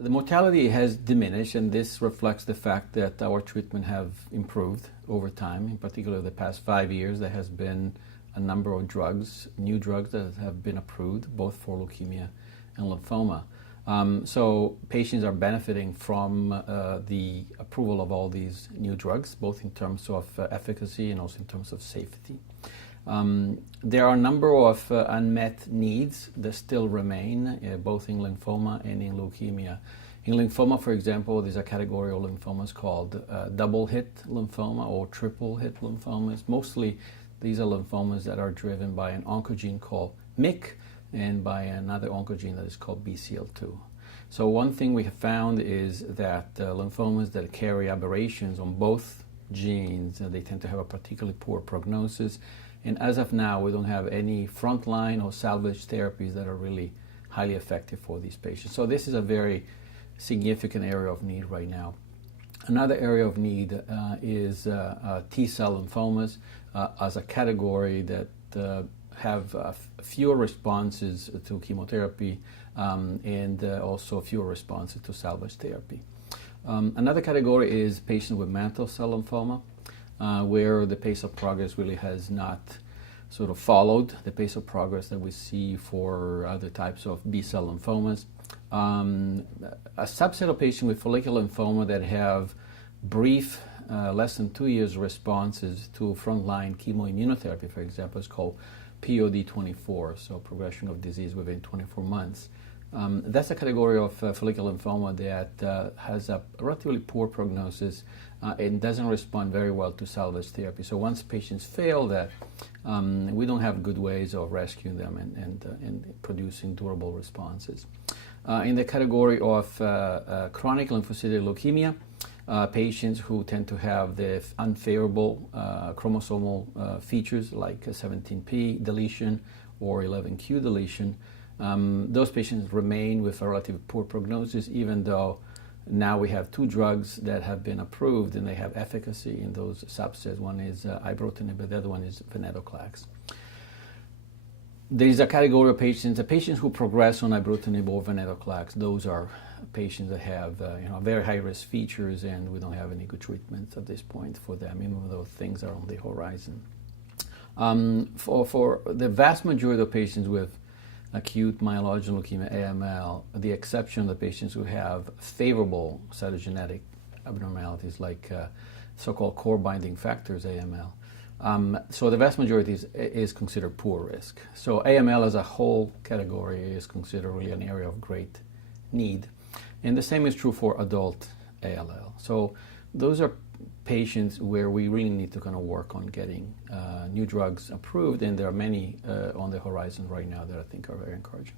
The mortality has diminished, and this reflects the fact that our treatment have improved over time. In particular, the past 5 years, there has been a number of drugs, new drugs that have been approved, both for leukemia and lymphoma. So patients are benefiting from the approval of all these new drugs, both in terms of efficacy and also in terms of safety. There are a number of unmet needs that still remain, both in lymphoma and in leukemia. In lymphoma, for example, there's a category of lymphomas called double-hit lymphoma or triple-hit lymphomas. Mostly, these are lymphomas that are driven by an oncogene called MYC and by another oncogene that is called BCL2. So one thing we have found is that lymphomas that carry aberrations on both genes, they tend to have a particularly poor prognosis. And as of now, we don't have any frontline or salvage therapies that are really highly effective for these patients. So this is a very significant area of need right now. Another area of need is T-cell lymphomas as a category that have fewer responses to chemotherapy and also fewer responses to salvage therapy. Another category is patients with mantle cell lymphoma, where the pace of progress really has not sort of followed the pace of progress that we see for other types of B-cell lymphomas. A subset of patients with follicular lymphoma that have brief, less than 2 years responses to frontline chemoimmunotherapy, for example, is called POD24, so progression of disease within 24 months. That's a category of follicular lymphoma that has a relatively poor prognosis and doesn't respond very well to salvage therapy. So once patients fail that, we don't have good ways of rescuing them and producing durable responses. In the category of chronic lymphocytic leukemia, patients who tend to have the unfavorable chromosomal features like 17p deletion or 11q deletion, those patients remain with a relatively poor prognosis, even though now we have 2 drugs that have been approved and they have efficacy in those subsets. One is ibrutinib, but the other one is venetoclax. There is a category of patients, the patients who progress on ibrutinib or venetoclax. Those are patients that have very high-risk features, and we don't have any good treatments at this point for them, even though things are on the horizon. For the vast majority of patients with acute myeloid leukemia, AML, the exception of the patients who have favorable cytogenetic abnormalities like so-called core binding factors, AML. So the vast majority is considered poor risk. So AML as a whole category is considered really an area of great need. And the same is true for adult ALL. So those are patients where we really need to kind of work on getting new drugs approved, and there are many on the horizon right now that I think are very encouraging.